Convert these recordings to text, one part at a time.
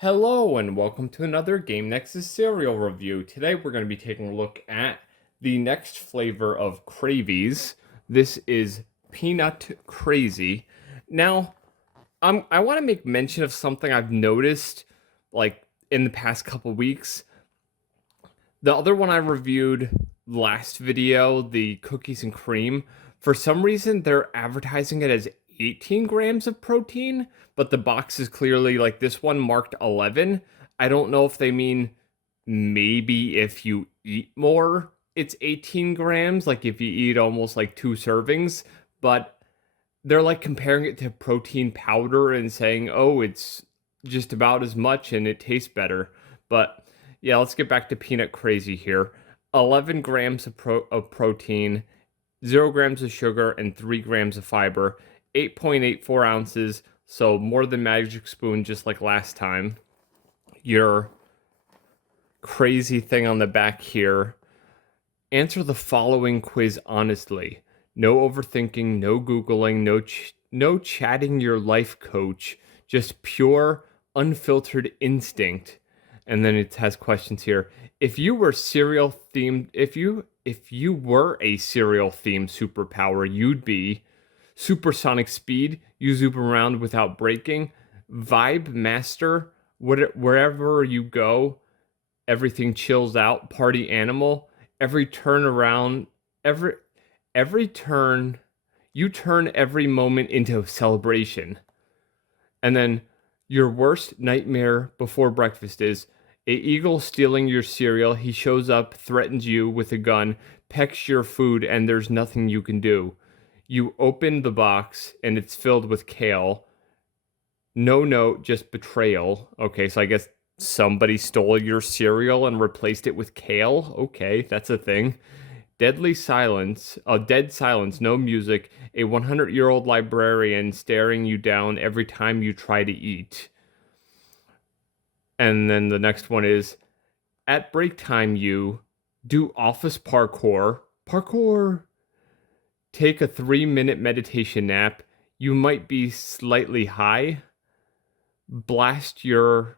Hello and welcome to another Game Nexus cereal review. Today we're going to be taking a look at the next flavor of Cravies. This is Peanut Crazy. Now, I want to make mention of something I've noticed like in the past couple weeks. The other one I reviewed last video, the cookies and cream, for some reason they're advertising it as 18 grams of protein, but the box is clearly like this one marked 11. I don't know if they mean maybe if you eat more, it's 18 grams, like if you eat almost like two servings, but they're like comparing it to protein powder and saying, oh, it's just about as much and it tastes better. But yeah, let's get back to peanut crazy here. 11 grams of protein, 0 grams of sugar, and 3 grams of fiber. 8.84 ounces, so more than Magic Spoon, just like last time. Your crazy thing on the back here. Answer the following quiz honestly. No overthinking, no Googling, no chatting your life coach, just pure, unfiltered instinct. And then it has questions here. If you were cereal themed, if you were a cereal themed superpower, you'd be supersonic speed, you zoom around without breaking, vibe master, wherever you go, everything chills out, party animal, every turn around, every turn, you turn every moment into a celebration. And then your worst nightmare before breakfast is a eagle stealing your cereal. He shows up, threatens you with a gun, pecks your food, and there's nothing you can do. You open the box and it's filled with kale. No note, just betrayal. Okay, so I guess somebody stole your cereal and replaced it with kale. Okay, that's a thing. Deadly silence, a dead silence, no music, a 100-year-old librarian staring you down every time you try to eat. And then the next one is at break time, you do office parkour. Parkour. Take a 3-minute meditation nap. You might be slightly high. Blast your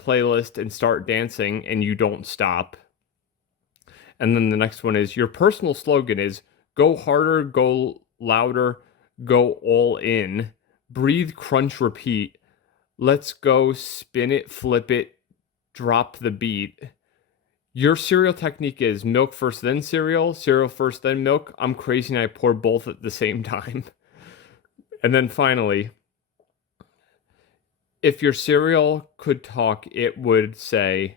playlist and start dancing, and you don't stop. And then the next one is your personal slogan is go harder, go louder, go all in. Breathe, crunch, repeat. Let's go, spin it, flip it, drop the beat. Your cereal technique is milk first, then cereal, cereal first, then milk. I'm crazy and I pour both at the same time. And then finally, if your cereal could talk, it would say,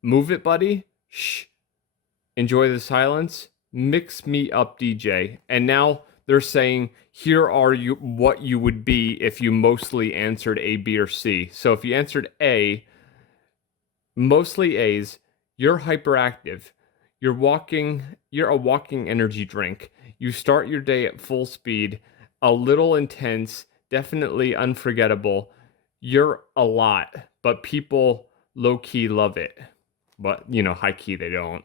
move it, buddy. Shh. Enjoy the silence. Mix me up, DJ. And now they're saying, here are you what you would be if you mostly answered A, B, or C. So if you answered A, mostly A's, you're hyperactive. You're a walking energy drink. You start your day at full speed, a little intense, definitely unforgettable. You're a lot, but people low key love it. But, high key they don't.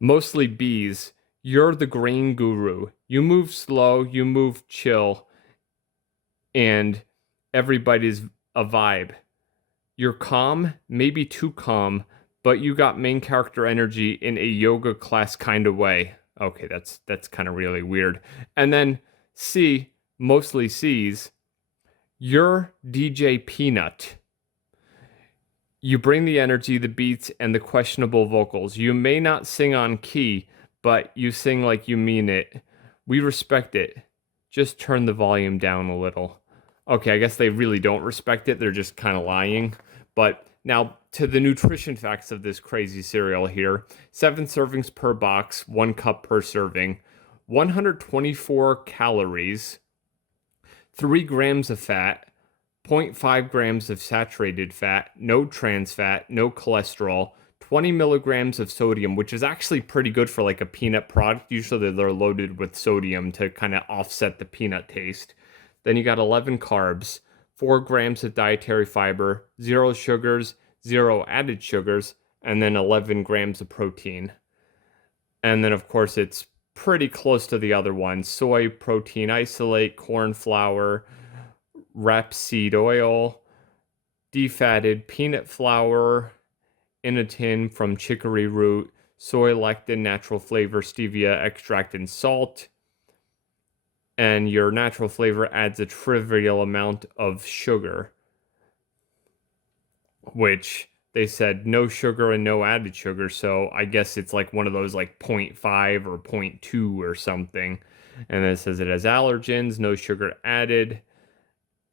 Mostly B's. You're the grain guru. You move slow, you move chill, and everybody's a vibe. You're calm, maybe too calm, but you got main character energy in a yoga class kind of way. Okay, that's kind of really weird. And then C, mostly C's. You're DJ Peanut. You bring the energy, the beats, and the questionable vocals. You may not sing on key, but you sing like you mean it. We respect it. Just turn the volume down a little. Okay, I guess they really don't respect it. They're just kind of lying. But now to the nutrition facts of this crazy cereal here. 7 servings per box, 1 cup per serving. 124 calories. 3 grams of fat. 0.5 grams of saturated fat, no trans fat, no cholesterol, 20 milligrams of sodium, which is actually pretty good for like a peanut product. Usually they're loaded with sodium to kind of offset the peanut taste. Then you got 11 carbs, 4 grams of dietary fiber, 0 sugars, 0 added sugars, and then 11 grams of protein. And then, of course, it's pretty close to the other ones. Soy protein isolate, corn flour, rapeseed oil, defatted peanut flour in a tin from chicory root, soy lectin, natural flavor, stevia extract, and salt. And your natural flavor adds a trivial amount of sugar, which they said no sugar and no added sugar. So I guess it's like one of those like 0.5 or 0.2 or something. And then it says it has allergens, no sugar added.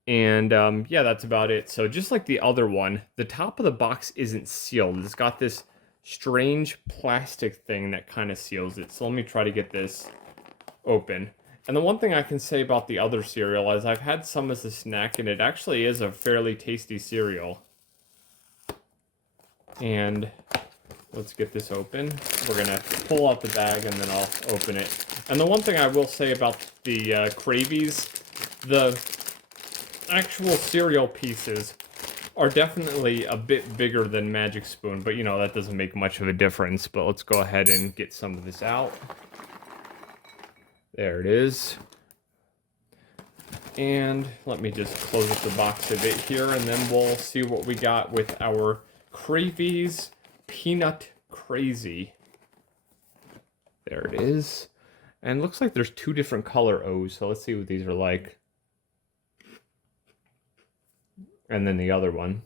And yeah, that's about it. So just like the other one, the top of the box isn't sealed. It's got this strange plastic thing that kind of seals it. So let me try to get this open. And the one thing I can say about the other cereal is I've had some as a snack, and it actually is a fairly tasty cereal. And let's get this open. We're going to pull out the bag, and then I'll open it. And the one thing I will say about the Cravies, the actual cereal pieces are definitely a bit bigger than Magic Spoon, but you know, that doesn't make much of a difference. But let's go ahead and get some of this out. There it is. And let me just close up the box a bit here, and then we'll see what we got with our Cravies Peanut Crazy. There it is. And it looks like there's two different color O's, so let's see what these are like. And then the other one.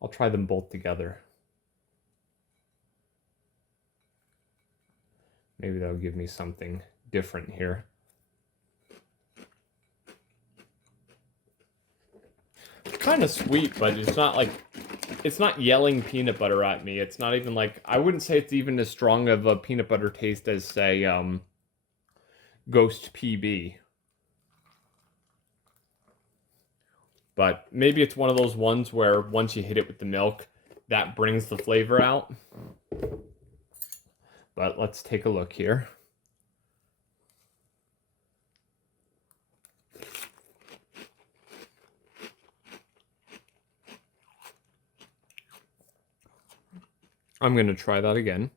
I'll try them both together. Maybe that'll give me something different here. It's kind of sweet, but it's not like, it's not yelling peanut butter at me. It's not even like, I wouldn't say it's even as strong of a peanut butter taste as, say, Ghost PB. But maybe it's one of those ones where once you hit it with the milk, that brings the flavor out. But let's take a look here. I'm going to try that again.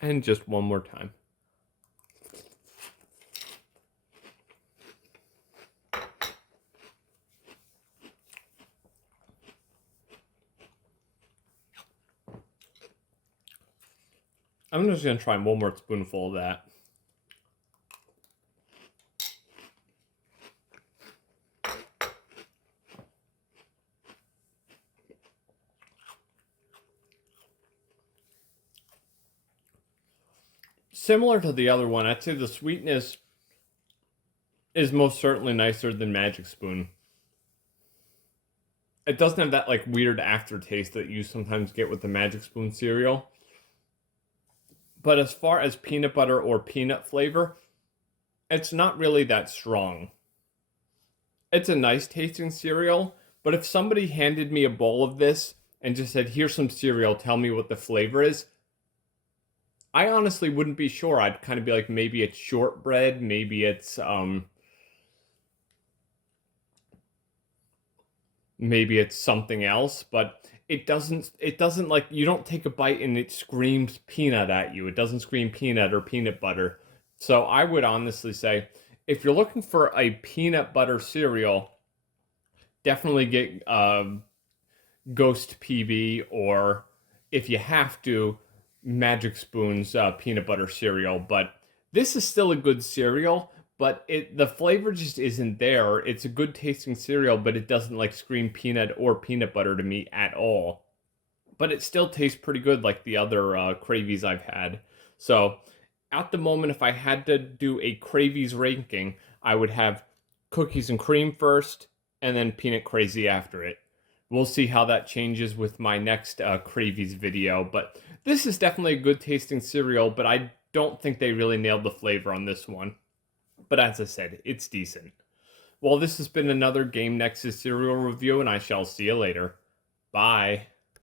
And just one more time. I'm just going to try one more spoonful of that. Similar to the other one, I'd say the sweetness is most certainly nicer than Magic Spoon. It doesn't have that like weird aftertaste that you sometimes get with the Magic Spoon cereal. But as far as peanut butter or peanut flavor, it's not really that strong. It's a nice tasting cereal, but if somebody handed me a bowl of this and just said, here's some cereal, tell me what the flavor is, I honestly wouldn't be sure. I'd kind of be like, maybe it's shortbread, maybe it's something else, but it doesn't like, you don't take a bite and it screams peanut at you. It doesn't scream peanut or peanut butter. So I would honestly say, if you're looking for a peanut butter cereal, definitely get Ghost PB, or if you have to, Magic Spoon's peanut butter cereal. But this is still a good cereal, but the flavor just isn't there. It's a good tasting cereal, but it doesn't like scream peanut or peanut butter to me at all. But it still tastes pretty good like the other Cravies I've had. So at the moment, if I had to do a Cravies ranking, I would have cookies and cream first, and then Peanut Crazy after it. We'll see how that changes with my next Cravies video, but this is definitely a good tasting cereal, but I don't think they really nailed the flavor on this one. But as I said, it's decent. Well, this has been another Game Nexus cereal review, and I shall see you later. Bye.